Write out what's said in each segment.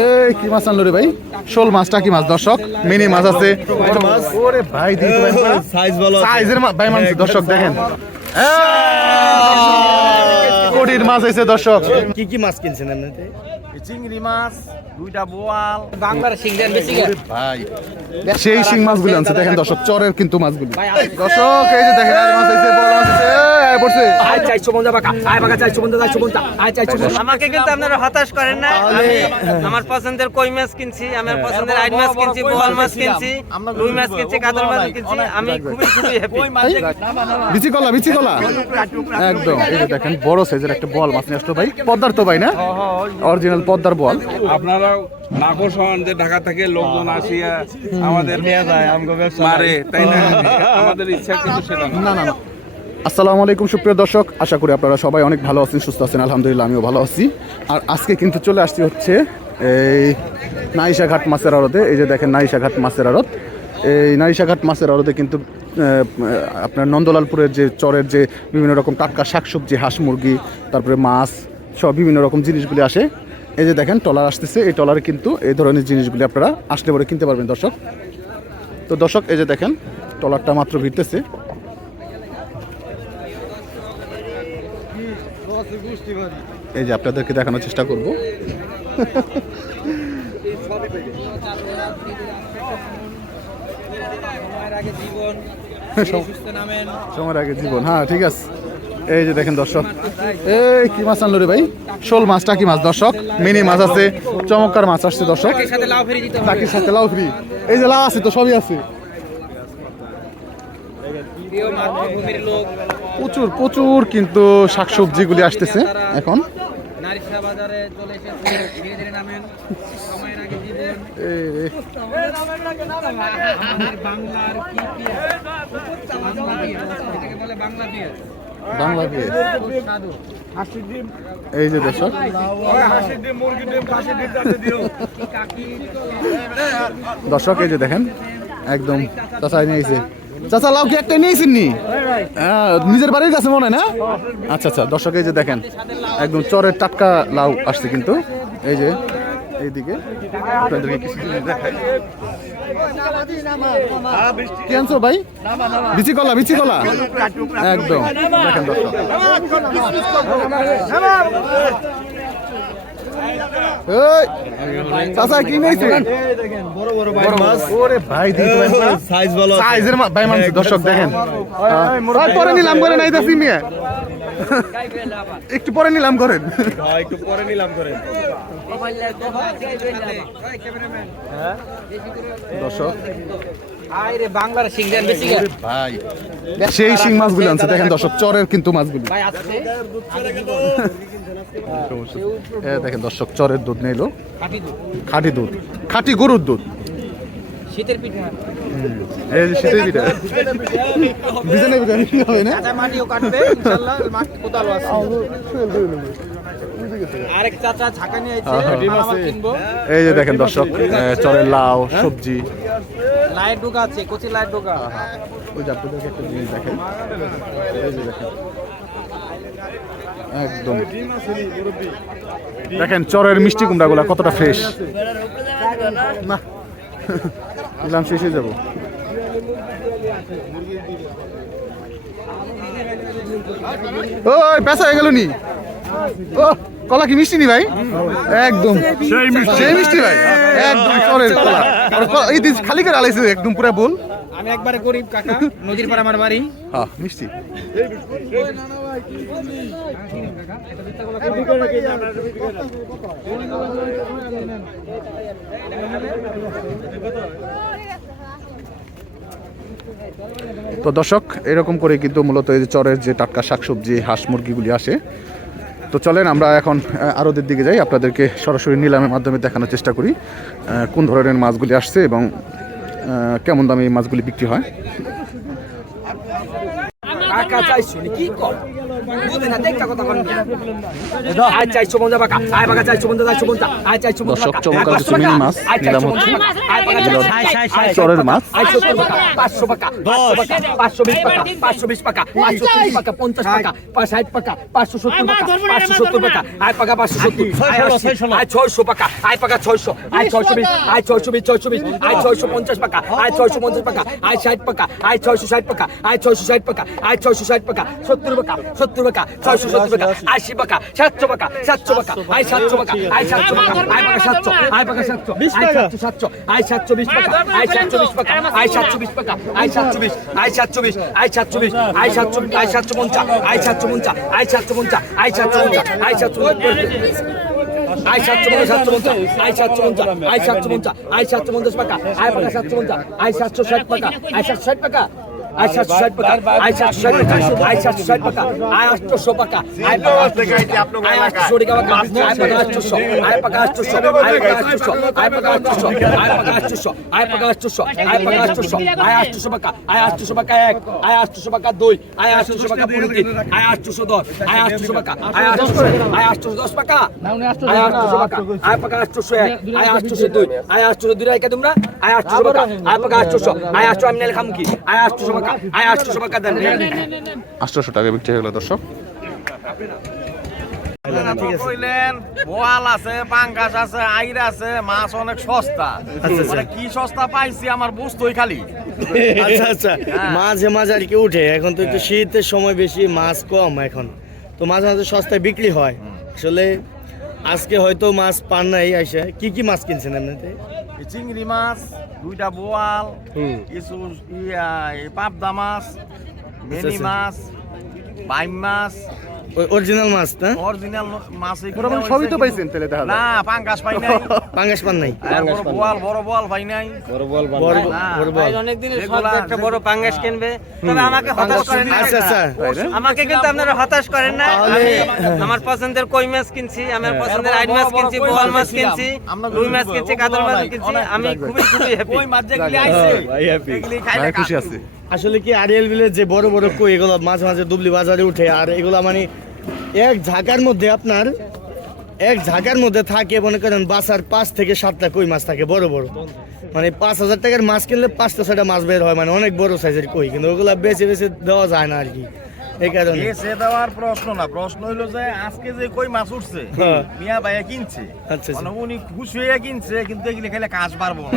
এই কি মাছ আনলো রে ভাই? শোল মাছটা কি মাছ দর্শক। মিনি মাছ আছে। ওরে ভাই সাইজ ভালো সাইজের ভাই মাছ দর্শক দেখেন। কোটির মাছ আছে দর্শক। কি কি মাছ কিনছেন এমনিতে? চিংড়ি মাছ দুইটা বোয়াল। বাংলার বেশি ভাই। সেই শিং মাছগুলো আনছে দেখেন দর্শক চরের কিন্তু মাছগুলো। দর্শক এই যে দেখেন আর মাছ আছে বড় মাছ আছে এই, আয় পড়ছে। আয় চাইছো বন্ধা বাকা আয় বাকা বন্ধা চাইছো বন্ধা আয় চাইছো বন্ধা আমাকে কিন্তু আপনারা হতাশ করেন না। আমি আমার পছন্দের কই মাছ কিনছি আমার পছন্দের আইন মাছ কিনছি বোয়াল মাছ কিনছি রুই মাছ কিনছি কাতল মাছ কিনছি আমি খুবই খুবই হ্যাপি বিচি কলা বিচি কলা। একদম এই দেখেন বড় সাইজের একটা বল মাছ নিয়ে আসলো ভাই পদ্মার তো ভাই না? অরিজিনাল পদ্মার বল। আপনারা নাকশ হন যে ঢাকা থেকে লোকজন আসিয়া আমাদের মারে তাই না? আমাদের ইচ্ছা কিন্তু সেটা না। না না আসসালামু আলাইকুম সুপ্রিয় দর্শক। আশা করি আপনারা সবাই অনেক ভালো আছেন সুস্থ আছেন। আলহামদুলিল্লাহ আমিও ভালো আছি। আর আজকে কিন্তু চলে আসছি হচ্ছে এই নাইশাঘাট মাছের আড়তে। এই যে দেখেন নাইশাঘাট মাছের আড়ত। এই নাইশাঘাট মাছের আড়তে কিন্তু আপনার নন্দলালপুরের যে চরের যে বিভিন্ন রকম টাটকা শাকসবজি হাঁস মুরগি তারপরে মাছ সব বিভিন্ন রকম জিনিসগুলি আসে। এই যে দেখেন টলার আসতেছে। এই টলারে কিন্তু এই ধরনের জিনিসগুলি আপনারা আসলে পরে কিনতে পারবেন দর্শক। তো দর্শক এই যে দেখেন টলারটা মাত্র ভিড়তেছে। এই যে আপনাদেরকে দেখানোর চেষ্টা করব। সময়ের আগে জীবন। হ্যাঁ ঠিক আছে। এই যে দেখেন দর্শক এই কি মাছ আনলো রে ভাই? শোল মাছটা কি মাছ দর্শক মিনি মাছ আছে চমৎকার মাছ আসছে দর্শক। ফেরি সাথে লাউ ফ্রি। এই যে লাউ আছে তো সবই আছে। প্রচুর প্রচুর কিন্তু শাকসবজিগুলি আসতেছে এখন। বাংলার এই যে দর্শক দর্শক এই যে দেখেন একদম চাচা নিয়েছে চাচা লাউ কি একটা নিয়েছেন নি হ্যাঁ, নিজের বাড়ির কাছে মনে হয় না? আচ্ছা আচ্ছা দর্শক এই যে দেখেন একদম চরের টাটকা লাউ আসছে কিন্তু। এই যে এইদিকে। আপনাদেরকে কিছু দেখাই। কি আনছো ভাই? বিচি কলা বিচি কলা। একদম। দেখেন চাচা কি নিয়েছেন বড় বড় মাছ ওরে ভাই দিদি ভাই সাইজ ভালো সাইজের ভাই মানুষ দর্শক দেখেন। পরে নিলাম করে নাই দাসি মিয়া একটু পরে নিলাম করেন। হ্যাঁ, একটু পরে নিলাম করে দর্শক। আয় রে বাংলার সিংড়ান বেশি গে ভাই। সেই শিং মাছগুলো আনছে দেখেন দর্শক চরের কিন্তু মাছগুলি। ভাই আসছে। এ দেখেন দর্শক চরের দুধ নিলো। খাঁটি দুধ। খাঁটি গরুর দুধ। শীতের পিঠা এই যে শীতের পিঠা। বিছানা পিঠা হবে না? কাঁচা মাটিও কাটবে ইনশাআল্লাহ মাঠ কোদাল আছে। আরেক চাচা ঝাঁকা নিয়ে আইছে এই যে দেখেন দর্শক চরের লাউ সবজি। লাইট ডোকা আছে কচি লাইট ডোকা ওই যে আপনাদেরকে একটা জিনিস দেখেন। এই যে দেখেন। একদম। দেখেন চরের মিষ্টি কুমড়াগুলা কতটা ফ্রেশ না। নিলাম শেষ হয়ে ওই পেশা হয়ে গেল নি? ও কলা কি মিষ্টি নি ভাই? একদম। সেই মিষ্টি। ভাই। একদম চরের কলা। খালি করে আলাইছে একদম পুরা বল। আমি একবারে গরিব কাকা, নদীর পার আমার বাড়ি। হ্যাঁ মিষ্টি। তো দর্শক, এরকম করে কিন্তু মূলত এই যে চরের যে টাটকা শাকসবজি, হাঁস মুরগিগুলি আসে। তো চলেন আমরা এখন আড়তের দিকে যাই। আপনাদেরকে সরাসরি নিলামের মাধ্যমে দেখানোর চেষ্টা করি কোন ধরনের মাছগুলি আসছে এবং কেমন দামে এই মাছগুলি বিক্রি হয়? চাইছো কি কর? পাকা দর্শক, চমৎকার কিছু মিনি মাছ নিলাম হচ্ছে। পাকা চরের মাছ। পাঁচশো বিশ টাকা পাঁচশো বিশ টাকা পাঁচশো তিরিশ টাকা পঞ্চাশ ষাট টাকা পাঁচশো সত্তর টাকা পাঁচশো সত্তর টাকা আয় পাকা পাঁচশো সত্তর আয় ছয়শো টাকা আয় পাকা ছয়শো আয় ছয়শো বিশ আয় ছয়শো বিশ ছয়শো বিশ আয় ছয়শো পঞ্চাশ টাকা আয় ছয়শো পঞ্চাশ টাকা আয় ষাট টাকা আয় ছয়শো ষাট টাকা আয় ছয়শো ষাট টাকা আয় ছয়শো ষাট টাকা সত্তর টাকা সত্তর টাকা ছয়শো সত্তর টাকা আশি টাকা সাতশো টাকা সাতশো টাকা আয় সাতশো টাকা আয় সাতশো টাকা আয় পাকা সাতশো আয় পাকা সাতশো আয় সাতশো সাতশো আয় সাতশো বিশ টাকা আয় সাতশো বিশ টাকা আয় সাতশো বিশ টাকা আয় সাতশো বিশ আয় সাতশো বিশ আয় সাতশো বিশ আয় সাতশো আয় সাতশো পঞ্চাশ আয় সাতশো পঞ্চাশ আয় সাতশো পঞ্চাশ আয় সাতশো পঞ্চাশ আয় সাতশো আয় সাতশো পঞ্চাশ সাতশো পঞ্চাশ আয় সাতশো পঞ্চাশ আয় সাতশো পঞ্চাশ আয় সাতশো পঞ্চাশ টাকা আয় পাকা সাতশো পঞ্চাশ আয় সাতশো ষাট টাকা আয় সাতশো ষাট টাকা আয় সাতশো ষাট টাকা আয় সাতশো ষাট টাকা আয় সাতশো ষাট টাকা আয় আটশো টাকা আয় পাকা আয় আটশো টাকা পাকা আয় পাকা আটশো আয় পাকা আটশো আয় পাকা আটশো আয় পাকা আটশো আয় পাকা আটশো আয় পাকা আটশো আয় পাকা আটশো আয় আটশো টাকা আয় আটশো টাকা এক আয় আটশো টাকা দুই আয় আটশো টাকা পনেরো তিন আয় আটশো দশ আয় আটশো টাকা আয় আটশো আয় আটশো দশ টাকা আয় আটশো টাকা আয় পাকা আটশো এক আয় আটশো দুই আয় আটশো দুই রাইকা তোমরা আয় আটশো টাকা আয় পাকা আটশো আয় আটশো আমি নেলে খামকি আয় আটশো টাকা আয় আটশো টাকা দেন। আটশোশো টাকা বিক্রি হয়ে গেল দর্শক। কইলেন বোয়াল আছে পাঙ্গাস আছে আইর আছে মাছ অনেক সস্তা। মানে কি সস্তা পাইছি আমার বুঝতোই খালি। আচ্ছা আচ্ছা। মাঝে মাঝে আর কি উঠে এখন তো একটু শীতের সময় বেশি মাছ কম এখন। তো মাঝে মাঝে সস্তায় বিক্রি হয়। আসলে আজকে হয়তো মাছ পান নাই এসে কি কি মাছ কিনছেন এমনিতে? চিংড়ি মাছ দুইটা বোয়াল কিছু ইয়া পাবদা মাছ বেনি আচ্ছা। মাছ বাইম মাছ অরিজিনাল মাছ না? অরিজিনাল মাছ মোটামুটি সবই তো পাইছেন তাহলে তাহলে। না পাঙ্গাস পাই নাই। পাঙ্গাস পান নাই। বড় বোয়াল বড় বোয়াল পাই নাই। বড়। বড় বল অনেক দিনের এগুলা শখ একটা বড় পাঙ্গাস কিনবে তবে আমাকে হতাশ করেন না আচ্ছা আচ্ছা। আমাকে কিন্তু আপনারা হতাশ করেন না। আমি আমার পছন্দের কই মাছ কিনছি আমার পছন্দের আইড মাছ কিনছি বোয়াল মাছ কিনছি রুই মাছ কিনছি কাতল মাছ কিনছি আমি খুবই খুবই হ্যাপি ওই মাছ যেগুলি আইছে। ভাই ভাই খুশি আছে। আসলে কি আরিয়াল বিলের যে বড় বড় কই এগুলো মাঝে মাঝে দুবলি বাজারে উঠে, আর এগুলো মানে এক ঝাঁকার মধ্যে আপনার, এক ঝাঁকার মধ্যে থাকে, মনে করেন বাসার পাঁচ থেকে সাতটা কই মাছ থাকে, বড় বড়। মানে পাঁচ হাজার টাকার মাছ কিনলে পাঁচটা ছয়টা মাছ বের হয় মানে অনেক বড় সাইজের কই, কিন্তু ওগুলো বেছে বেছে দেওয়া যায় না আর কি। এই কারণে এসে দেওয়ার প্রশ্ন না প্রশ্ন হইল যে আজকে যে কই মাছ উঠছে হ্যাঁ। মিয়া ভাইয়া কিনছে আচ্ছা, আচ্ছা। মানে উনি খুশি হয়ে কিনছে কিন্তু এগুলি খেলে কাজ পারব না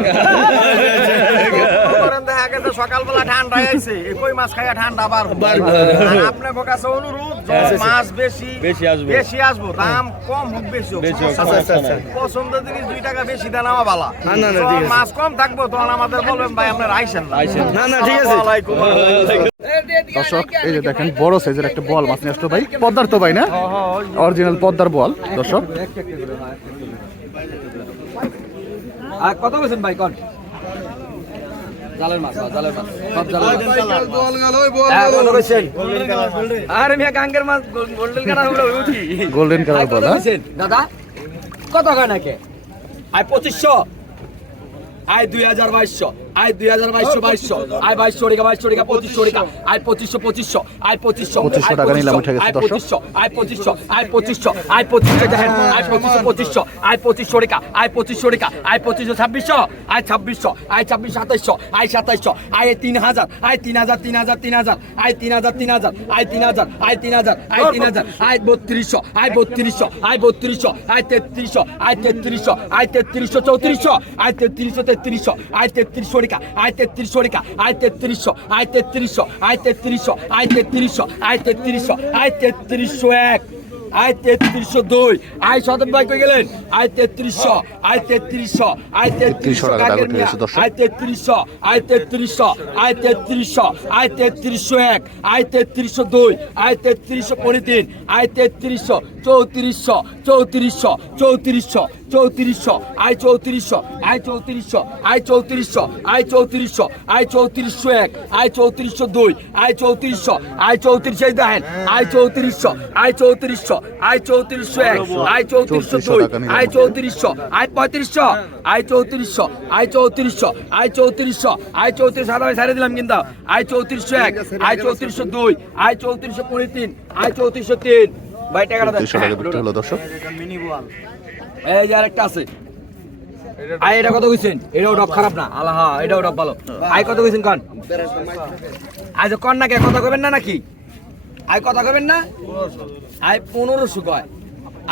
দেখা গেছে সকালবেলা ঠান্ডা আইছে কই মাছ খাইয়া ঠান্ডা পারব পারব। আপনার কাছে অনুরোধ মাছ বেশি বেশি আসবে। বেশি আসব দাম কম হোক বেশি হোক সমস্যা আচ্ছা, নাই। আচ্ছা, আচ্ছা। পছন্দের জিনিস দুই টাকা বেশি দেন আমার বালা না, না, না, ঠিক যখন আছে। মাছ কম থাকব তখন আমাদের বলবেন ভাই আপনার আইসেন না ঠিক আছে। দর্শক এই যে দেখেন বড় সাইজের একটা বল মাছ নিয়ে আসলো ভাই। পদ্মার তো ভাই না? অরিজিনাল পদ্মার বল দর্শক। কত বেছেন ভাই কোন? জালের মাছ হ্যাঁ, জালের মাছ। সব জালের মাছ। কত বেছেন আরে মিয়া গাঙ্গের মাছ গোল্ডেন কানা হলো উঠি। গোল্ডেন কালার বল হ্যাঁ? দাদা কত বাইশশো। আয় দুই হাজার বাইশশো বাইশশো। আয় বাইশশো টাকা বাইশশো টাকা পঁচিশশো টাকা। আয় পঁচিশশো পঁচিশশো আয় পঁচিশশো। 2500 টাকা নিলাম, উঠে গেছে পঁচিশশো আয় পঁচিশশো আয় পঁচিশশো আয় পঁচিশশো দেখেন আয় পঁচিশশো পঁচিশশো আয় পঁচিশশো টাকা আয় পঁচিশশো টাকা আয় পঁচিশশো ছাব্বিশশো আয় ছাব্বিশশো আয় ছাব্বিশ সাতাইশশো আয় সাতাইশশো আয় তিন হাজার আয় তিন হাজার তিন হাজার তিন হাজার আয় তিন হাজার তিন হাজার আয় তিন হাজার আয় তিন হাজার আয় তিন হাজার আয় বত্রিশশো আয় বত্রিশশো আয় বত্রিশশো আয় তেত্রিশশো আয় তেত্রিশশো আয় তেত্রিশশো চৌত্রিশশো আয় তেত্রিশশো তেত্রিশশো আয় তেত্রিশশো টাকা আয় তেত্রিশশো টাকা আয় তেত্রিশশো আয় তেত্রিশশো আয় তেত্রিশশো আয় তেত্রিশশো আয় তেত্রিশশো আয় তেত্রিশশো এক আয় তেত্রিশশো দুই আয় সদর ভাই কই গেলেন আয় তেত্রিশশো আয় তেত্রিশশো আয় তেত্রিশশো 3300 টাকা কাকের উঠে মিয়া। গেছে দর্শক। আয় তেত্রিশশো আয় তেত্রিশশো আয় তেত্রিশশো আয় তেত্রিশশো এক আয় তেত্রিশশো দুই আয় তেত্রিশশো পনেরো তিন আয় তেত্রিশশো চৌত্রিশশো চৌত্রিশশো চৌত্রিশশো চৌত্রিশশো আয় চৌত্রিশশো আয় চৌত্রিশশো আয় চৌত্রিশশো আয় চৌত্রিশশো আয় চৌত্রিশশো এক আয় চৌত্রিশশো দুই আয় চৌত্রিশশো আয় চৌত্রিশশো দেখেন আয় চৌত্রিশশো আয় চৌত্রিশশো আয় চৌত্রিশশো এক আয় চৌত্রিশশো দুই আয় চৌত্রিশশো আয় পঁয়ত্রিশশো আয় চৌত্রিশশো আয় চৌত্রিশশো আয় চৌত্রিশশো আয় চৌত্রিশ হাজার সারে দিলাম কিন্তু আয় চৌত্রিশশো এক আয় চৌত্রিশশো দুই আয় চৌত্রিশশো কুড়ি তিন আয় চৌত্রিশশো তিন ভাই টাকাটা দেন। দুশো টাকা বিক্রি হলো দর্শক এই যে আরেকটা আছে আয় এটা কত কইছেন? এটাও ডব খারাপ না। আল্লাহ, এটাও ডব ভালো। আয় কত কইছেন কন? যে কন না কে কথা কবেন না নাকি? আয় কথা কবেন না? আয় পনেরোশো কয়।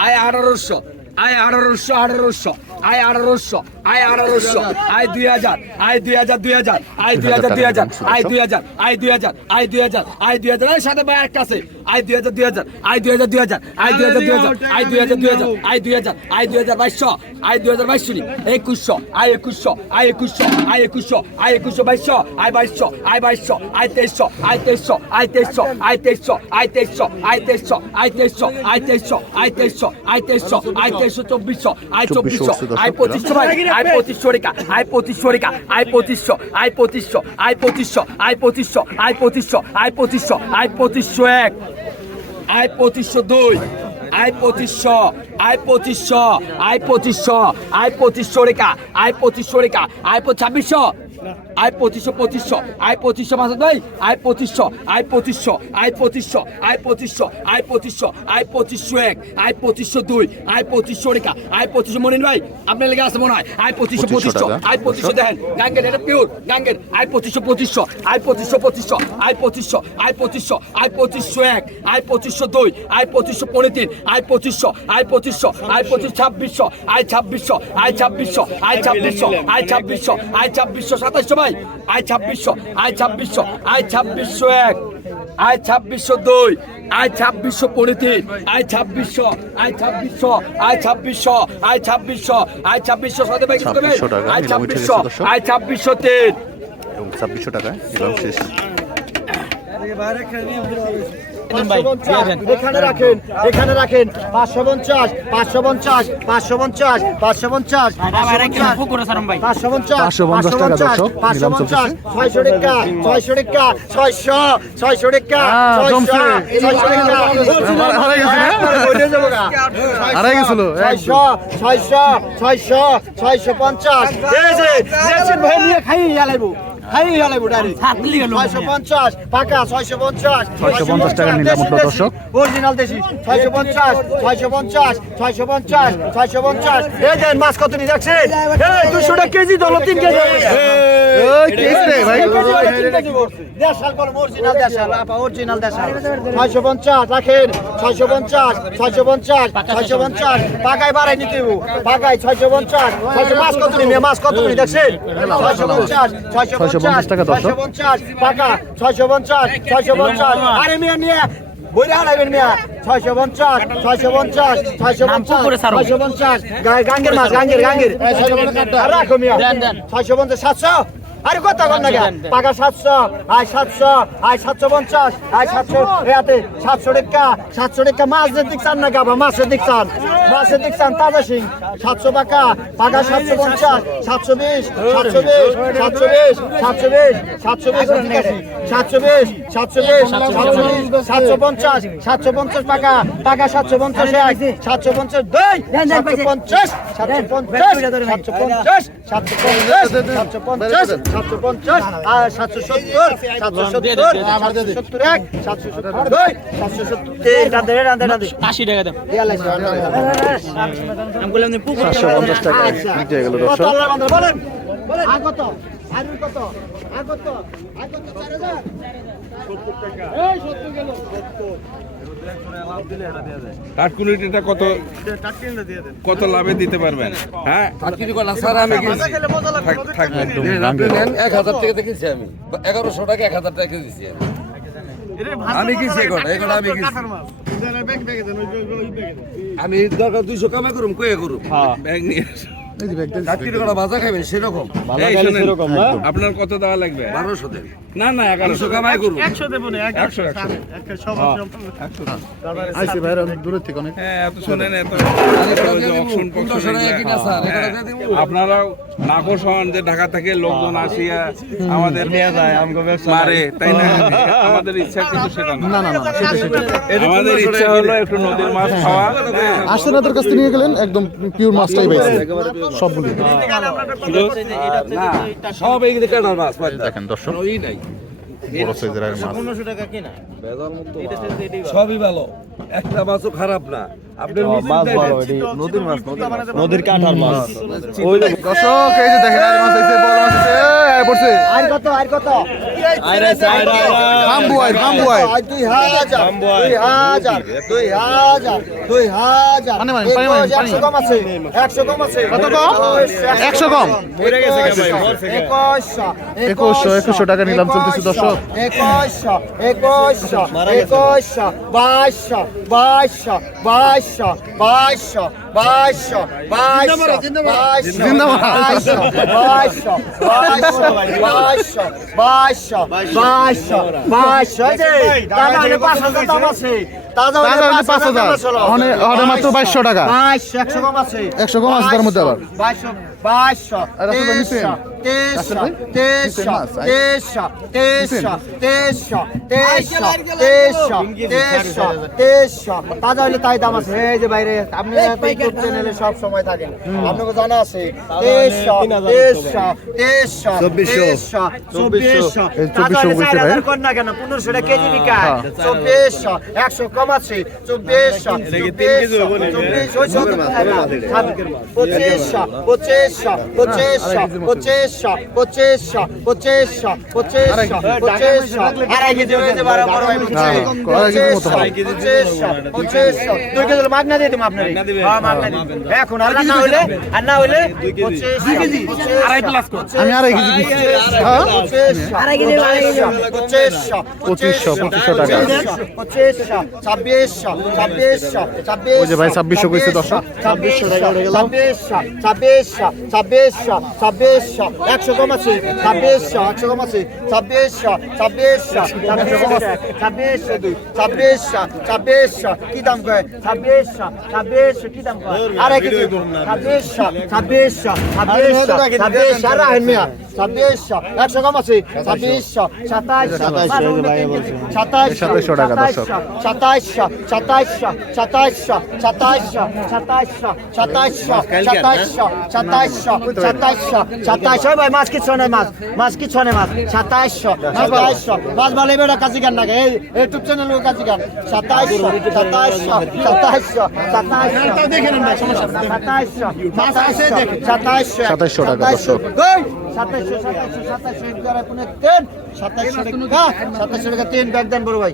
আয় আঠারোশো। আয় আঠারোশো আঠারোশো। আয় আঠারোশো। আয় আঠারোশো। আয় দুই হাজার। আয় দুই হাজার দুই হাজার। আয় দুই হাজার দুই হাজার। আয় দুই হাজার। আয় দুই হাজার। আয় দুই হাজার। আয় দুই হাজার। আয় সাথে ভাই একটা আছে। আয় দুই হাজার দুই হাজার আয় দুই হাজার দুই হাজার আয় দুই হাজার দুই হাজার আয় দুই হাজার দুই হাজার আয় দুই হাজার আয় দুই হাজার বাইশশো আয় দুই হাজার বাইশশো একুশশো আয় একুশশো আয় একুশশো আয় একুশশো আয় একুশশো বাইশশো আয় বাইশশো আয় বাইশশো আয় তেইশশো আয় তেইশশো আয় তেইশশো আয় তেইশশো আয় তেইশশো আয় তেইশশো আয় তেইশশো আয় তেইশশো আয় তেইশশো আয় তেইশশো আয় তেইশশো চব্বিশশো আয় চব্বিশশো আয় পঁচিশশো আয় পঁচিশশো রেখা আয় পঁচিশশো রেখা আয় পঁচিশশো আয় পঁচিশশো আয় পঁচিশশো আয় পঁচিশশো আয় পঁচিশশো আয় পঁচিশশো আয় পঁচিশশো এক আয় পঁচিশশো দুই, আয় পঁচিশশো আয় পঁচিশশো আয় পঁচিশশো আয় পঁচিশশো রেখা, আয় পঁচিশশো রেখা, আয় ছাব্বিশশো। আয় পঁচিশশো পঁচিশশো আয় পঁচিশশো মাসুদ ভাই আয় পঁচিশশো আয় পঁচিশশো আয় পঁচিশশো আয় পঁচিশশো আয় পঁচিশশো আয় পঁচিশশো এক আয় পঁচিশশো দুই আয় পঁচিশশো রেখা আয় পঁচিশশো মনিন ভাই আপনার লেগে আছে মনে হয় আয় পঁচিশশো পঁচিশশো। আয় পঁচিশশো দেখেন গাঙ্গের এটা পিওর গাঙ্গের আয় পঁচিশশো পঁচিশশো আয় পঁচিশশো পঁচিশশো আয় পঁচিশশো আয় পঁচিশশো আয় পঁচিশশো এক আয় পঁচিশশো দুই আয় পঁচিশশো পনেরো তিন আয় পঁচিশশো আয় পঁচিশশো আয় পঁচিশ ছাব্বিশশো আয় ছাব্বিশশো আয় ছাব্বিশশো আয় ছাব্বিশশো আয় ছাব্বিশশো আয় ছাব্বিশশো সাতাশশো ভাই আয় ছাব্বিশশো আয় ছাব্বিশশো আয় ছাব্বিশশো এক আয় ছাব্বিশশো দুই আয় ছাব্বিশশো তিন আয় ছাব্বিশশো আয় ছাব্বিশশো আয় ছাব্বিশশো আয় ছাব্বিশশো আয় ছাব্বিশশো সাথে ভাই কত ভাই 2600 টাকা আয় ছাব্বিশশো। আয় ছাব্বিশশো তিন। এবং ছাব্বিশশো টাকা এবং শেষ। এখানে রাখেন এখানে রাখেন। পাঁচশো পঞ্চাশ পাঁচশো পঞ্চাশ পাঁচশো পঞ্চাশ পাঁচশো পঞ্চাশ পাঁচশো পঞ্চাশ পাঁচশো পঞ্চাশ পাঁচশো পঞ্চাশ ছয়শো টাকা ছয়শো টাকা ছয়শো ছয়শো টাকা ছয়শো ছয়শো ছয়শো পঞ্চাশ। ভাই নিয়ে খাই লাইব ছয়শো পঞ্চাশ পাকা ছয়শো পঞ্চাশ 650 টাকা নিলাম উঠল দর্শক। অরিজিনাল দেশি ছয়শো পঞ্চাশ ছয়শো পঞ্চাশ ছয়শো পঞ্চাশ ছয়শো পঞ্চাশ এই দেন মাছ কত নিয়ে যাচ্ছে দুশো টাকা কেজি দল তিন কেজি ছয়শো পঞ্চাশ রাখেন ছয়শো পঞ্চাশ ছয়শো পঞ্চাশ ছয়শো পঞ্চাশ পাকায় বাড়াই নিতে পাকায় ছয়শো পঞ্চাশ ছয়শো মাছ কত নিয়ে মাছ কত নিয়ে দেখছেন ছয়শো পঞ্চাশ ছয়শো 650 টাকা। ছয়শো পঞ্চাশ পাকা। ছয়শো পঞ্চাশ ছয়শো পঞ্চাশ। আরে মিয়া নিয়ে বইরা হারাইবেন মিয়া। ছয়শো পঞ্চাশ ছয়শো পঞ্চাশ ছয়শো পঞ্চাশ ছয়শো পঞ্চাশ। গাঙ্গের মাছ গাঙ্গের গাঙ্গের। আর রাখো মিয়া। ছয়শো পঞ্চাশ সাতশো। আরে কত কম না পাকা সাতশো আয় সাতশো আয় সাতশো পঞ্চাশ আয় সাতশো এতে সাতশো টাকা সাতশো টাকা মাছের দিক চান না গাবা মাছের দিক চান? মাছের দিক চান তাজা সিং সাতশো টাকা পাকা সাতশো পঞ্চাশ সাতশো বিশ সাতশো বিশ সাতশো বিশ সাতশো বিশ সাতশো বিশ সাতশো বিশ সাতশো বিশ সাতশো বিশ সাতশো পঞ্চাশ সাতশো পঞ্চাশ টাকা টাকা সাতশো পঞ্চাশ সাতশো পঞ্চাশ দুই সাতশো পঞ্চাশ সাতশো পঞ্চাশ সাতশো পঞ্চাশ সাতশো পঞ্চাশ সাতশো পঞ্চাশ সাতশো সত্তর সাতশো সত্তর সত্তর এক আগত আগত আগত চার হাজার? সত্তর টাকা। গেল সত্তর কাঠকুনিটা কত কত লাভে দিতে পারবেন? হ্যাঁ? এক হাজার টাকা দেখেছি আমি এগারোশো টাকা এক হাজার টাকা আমি আমি আমি দরকার দুইশো কামাই করুম কয়ে করুম। ব্যাগ নিয়ে না? আপনার কত দেওয়া লাগবে? না না কামাই করুন। একশো দেবো একশো একশো। হ্যাঁ। ভাই দূরে থেকে হ্যাঁ, হ্যাঁ। আপনারা যে ঢাকা থেকে লোকজন আসিয়া আমাদের নিয়ে যায় আমগো মারে তাই না? আমাদের ইচ্ছা কিন্তু সেটা না। না না আমাদের ইচ্ছা হলো একটু নদীর মাছ খাওয়া। আসলে তার কাছ থেকে নিয়ে গেলেন একদম পিওর মাছটাই পাইছেন। সবগুলি সব এই কাটার মাছ দেখেন দর্শক নাই। একটা মাছও খারাপ না। আপনার মাছ নদীর মাছ মাছ। ওই দর্শক দেখেন হামবুয়ার হামবুয়ার 2000 2000 2000 মানে মানে মানে 100 কম আছে 100 কম আছে। কত কম? 100 কম। মরে গেছে ভাই? মর টাকা নিলাম চলতেছে দর্শক। 2100 একশো 2100 2200 Baixa, baixa, baixa, baixa, baixa, baixa, baixa, baixa, baixa, baixa, baixa, baixa, baixa. Ei, tá na hora, passa, tá você. বাইশশো টাকা। একশো তাজা তাই দাম আছে। এই যে বাইরে আপনি চ্যানেলে সব সময় থাকেন আপনাকে জানা আছে। কেজি একশো কম আছে চব্বিশশো চব্বিশশো চব্বিশ ওই সব পঁচিশশো পঁচিশশো পঁচিশশো পঁচিশশো পঁচিশশো পঁচিশশো পঁচিশশো পঁচিশশো আড়াই কেজি হয়ে যাবে আরও বড় হয়ে গেছে। আড়াই কেজির মতো হবে। পঁচিশশো পঁচিশশো দুই কেজি মাগনা দিয়ে দিম আপনার হ্যাঁ মাগনা দিম এখন আর না হলে আর না হলে আড়াই প্লাস আমি আড়াই কেজি দিচ্ছি হ্যাঁ আড়াই কেজি পঁচিশশো পঁচিশশো, পঁচিশশো টাকা। পঁচিশশো ছাব্বিশশো ছাব্বিশশো ছাব্বিশ ভাই 2600 কইছে দর্শক। ছাব্বিশশো ছাব্বিশশো ছাব্বিশশো ছাব্বিশশো ছাব্বিশশো একশো কম আছে ছাব্বিশশো একশো কম আছে ছাব্বিশশো ছাব্বিশশো ছাব্বিশশো ছাব্বিশশো দুই ছাব্বিশশো ছাব্বিশশো কি দাম কয়? ছাব্বিশশো ছাব্বিশশো কি দাম কয়? আড়াই কেজি। ছাব্বিশশো ছাব্বিশশো ছাব্বিশশো ছাব্বিশশো আর রাহেন মিয়া ছাব্বিশশো একশো কম আছে ছাব্বিশশো সাতাইশশো সাতাইশশো সাতাইশশো টাকা দর্শক। সাতাইশশো সাতাইশশো সাতাইশশো সাতাইশশো সাতাইশশো সাতাইশশো সাতাইশশো সাতাইশশো সাতাইশশো সাতাইশশো ভাই মাছ কিছু নেই মাছ মাছ কিছু নেই মাছ সাতাইশশো সাতাইশশো মাছ ভালো বেটা কাজী গান নাকি এই ইউটিউব চ্যানেল কাজী গান সাতাইশশো দেখে নেন সাতাইশশো সাতাইশশো সাতাইশশো 2700 টাকা দর্শক। তিন সাতাইশশো টাকা সাতাইশশো টাকা তিন ব্যাগ দেন বড় ভাই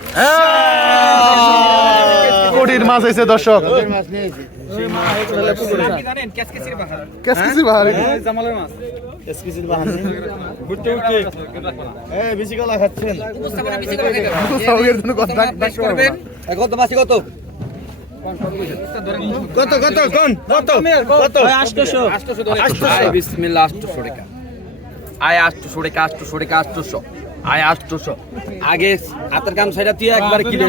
Oh! কোটির মাছ হয়েছে দর্শক। কত কত? কোন? কত? কত? 800 800 800 বিসমিল্লাহ 800 টাকা আয় 800 টাকা 800 টাকা 800 আয় আটশোশো। আগে হাতের কাম সাইডা তুই একবার কিনে।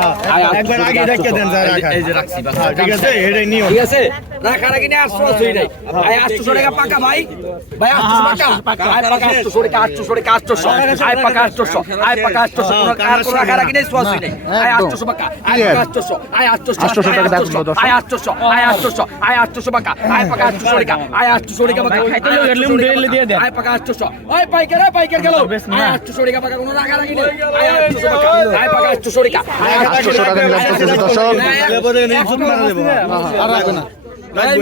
হ্যাঁ। আয় একবার 800 আগে রেখে দেন, যা 800 রাখা। এই যে রাখছি হ্যাঁ, ঠিক আছে এটাই নিয়ম। ঠিক আছে? রাখার আগে নিয়ে আটশো আছে এটাই আয় আটশোশো টাকা পাকা ভাই। ভাই টাকা আয় পাকা আটশোশো টাকা টাকা আয় পাকা আয় পাকা কোনো রাখার আগে নিয়ে নেই আয় আটশোশো পাকা। আয় পাকা আটশোশো। আয় আটশোশো। 800 টাকা আয় দেখো আয় আয় আটশোশো পাকা। আয় পাকা আটশোশো টাকা। আয় আটশোশো টাকা। পাকা আয় পাকা পাইকার পাইকার গেল। টাকা দর্শক হ্যাঁ,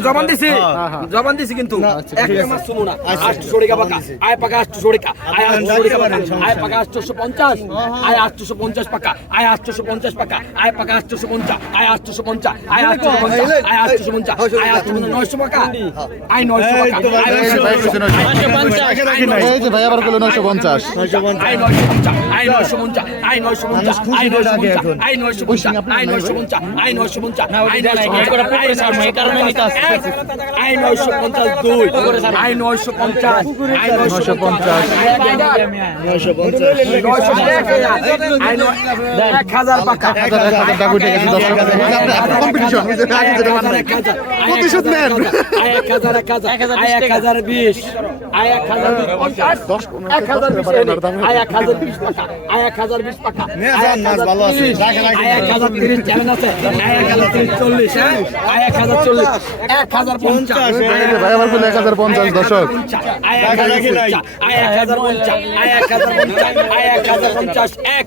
জবান হ্যাঁ, দিছি, জবান দিছি হ্যাঁ। কিন্তু একটা। মাস শুনো না আচ্ছা। আটশো সরিকা পাকা আয় পাকা আটশো সরিকা আয় আটশো সরিকা পাকা আয়। পাকা আটশোশো পঞ্চাশ আয় আটশোশো পঞ্চাশ পাকা আয় আটশোশো পঞ্চাশ পাকা আয় পাকা আটশোশো পঞ্চাশ আয় আটশোশো পঞ্চাশ আয় আটশোশো পঞ্চাশ আয় আটশোশো পঞ্চাশ আয় আটশোশো নয়শো পাকা আয় নয়শো পাকা আয় নয়শো পঞ্চাশ আয় নয়শো পঞ্চাশ আয় নয়শো পঞ্চাশ আয় নয়শো পঞ্চাশ আয় নয়শো পঞ্চাশ আয় নয়শো পঞ্চাশ আয় নয়শো পঞ্চাশ আয় নয়শো পঞ্চাশ আয় নয়শো পঞ্চাশ আইন নয়শো পঞ্চাশ দুই নয়শো পঞ্চাশ পঞ্চাশ এক হাজার পাখা কম্পিটিশন প্রতিশোধ এক হাজার এক হাজার এক হাজার বিশ এক হাজার এক হাজার বিশ এক হাজার বিশ এক হাজার বিশ পাখা এক হাজার তিরিশ আছে চল্লিশ হ্যাঁ? আয় এক হাজার চল্লিশ এক হাজার পঞ্চাশ। ভাই আবার কইলো এক হাজার পঞ্চাশ দর্শক আয় এক হাজার পঞ্চাশ আয় এক হাজার পঞ্চাশ আয় এক হাজার পঞ্চাশ আয় এক হাজার পঞ্চাশ এক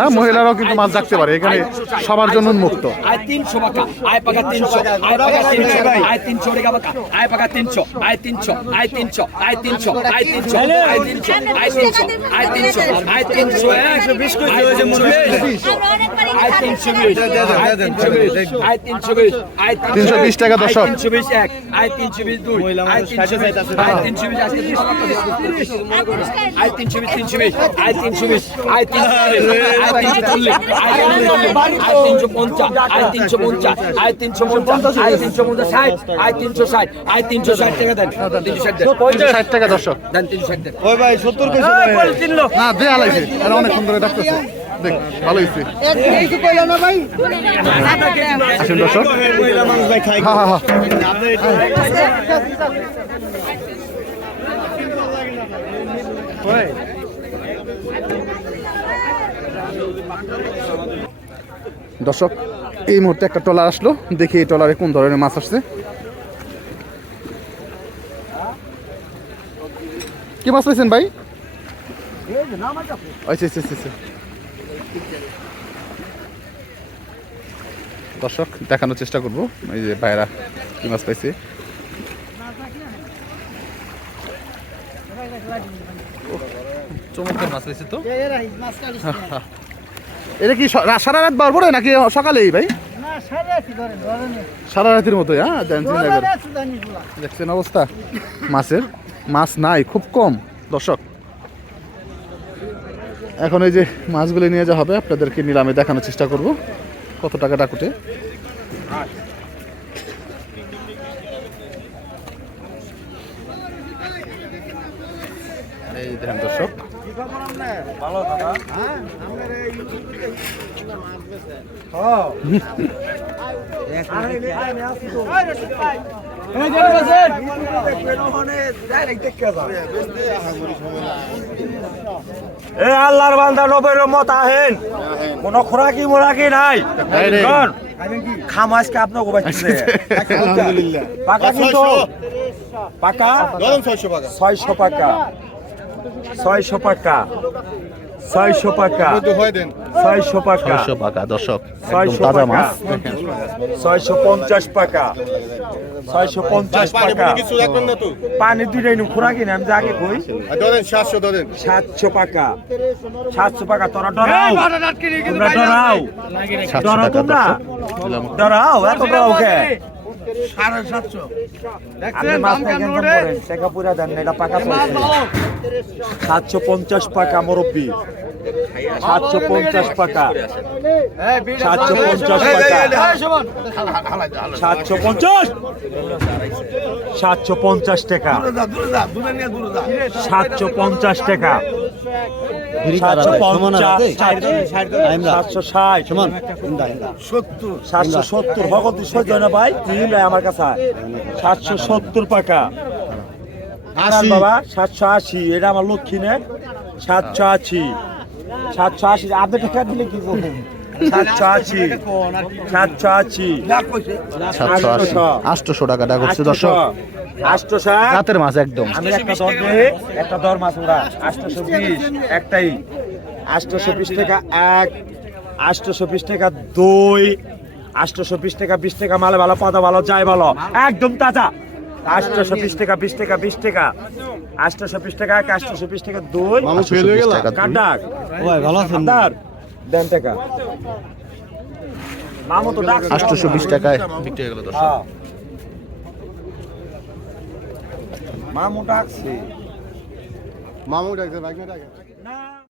না মহিলারাও কিন্তু মাছ রাখতে পারে এখানে সবার জন্য উন্মুক্ত আই 300 পাকা আই পাকা 300 আই পাকা 300 আই 300 টাকা পাকা আই পাকা 300 আই 300 আই 300 আই 300 আই 300 আই 300 আই 300 আই 300 আই 300 120 কইছে ওই যে মুরগি। আই 320 আই 320 আই 320 আই 320 টাকা দর্শক। 320 এক আই 320 দুই মহিলা আই মানুষ ষাটে 320 যাইতাছে। আই 320 আজকে 30 টাকা আই 320 320 আয় তিনশো পঞ্চাশ আয় তিনশো পঞ্চাশ আয় তিনশো পঞ্চাশ আয় তিনশো পঞ্চাশ ষাট আয় তিনশো ষাট আয় তিনশো ষাট টাকা দেন ষাট টাকা দর্শক দেন ভাই সত্তর অনেক সুন্দর ডাকতেছে দেখ দর্শক এই মুহূর্তে একটা ট্রলার আসলো। দেখি এই ট্রলারে কোন ধরনের মাছ আসছে। কি মাছ পাইছেন ভাই? আচ্ছা আচ্ছা আচ্ছা, আচ্ছা। দর্শক দেখানোর চেষ্টা করব। এই যে ভাইরা কি মাছ পাইছে। চমৎকার মাছ হয়েছে তো। এটা কি সারা রাত বার পরে নাকি সকালেই ভাই? সারা রাতের মতোই হ্যাঁ। দেখছেন অবস্থা? মাছের? মাছ নাই খুব কম। দর্শক এখন এই যে মাছগুলি নিয়ে যাওয়া হবে আপনাদেরকে নিলামে দেখানোর চেষ্টা করব। কত টাকা ডাকুটে? এই দেখেন দর্শক। এ আল্লাহর বান্দা নবের মত আহেন। কোন খোরাকি মোরাকি নাই। এই রে। খাম আজকে আপনার গোবাইছে পাকা কিন্তু পাকা। ছয়শো পাকা। ছয়শো পাকা। ছয়শো পাকা। ছয়শো পাকা। ছয়শো টাকা দর্শক একদম ছয়শো তাজা মাছ। ছয়শো পঞ্চাশ পাকা। ছয়শো পঞ্চাশ পাকা। পানি দুইটাই নু খোরাকি না আমি যাকে কই। সাতশো পাকা। সাতশো পাকা তোরা ডরাও। তোমরা ডরাও। সাতশো ডরাও তোমরা। ডরাও এত ডরাও কে আপনি মাছ থেকে কেমন করেন টাকা পুরা দেন না, এটা পাকা পয়সা সাতশো পঞ্চাশ পাকা মুরব্বী সাতশো পঞ্চাশ পাকা। সাতশো পঞ্চাশ পাকা। সাতশো পঞ্চাশ? সাতশো পঞ্চাশ টাকা। সাতশো পঞ্চাশ টাকা। সাতশো ষাট। সাতশো সত্তর। ভগত সহ্য না ভাই তিন আমার কাছে। সাতশো সত্তর টাকা আনান বাবা সাতশো আশি। এটা আমার লক্ষ্মী নে সাতশো আশি। সাতশো আশি। আপনি টাকা দিলে কি করবেন টাকা দর্শক। রাতের মাছ একদম। আমি একটা দর দেই একটা দর মাছ ওরা। আটশোশো বিশ একটাই। বিশ টাকা এক বিশ টাকা দুই বিশ টাকা বিশ টাকা মালে ভালো পাতা ভালো যায় ভালো। একদম তাজা। আটশোশো বিশ টাকা বিশ টাকা বিশ টাকা। আটশোশো বিশ টাকা এক আটশোশো বিশ টাকা দুই। ভালো দেন মামু তো ডাক। আটশোশো বিশ টাকায়। বিক্রি হয়ে গেল দর্শক। মামু ডাকছে। মামু ডাকছে ডাকে।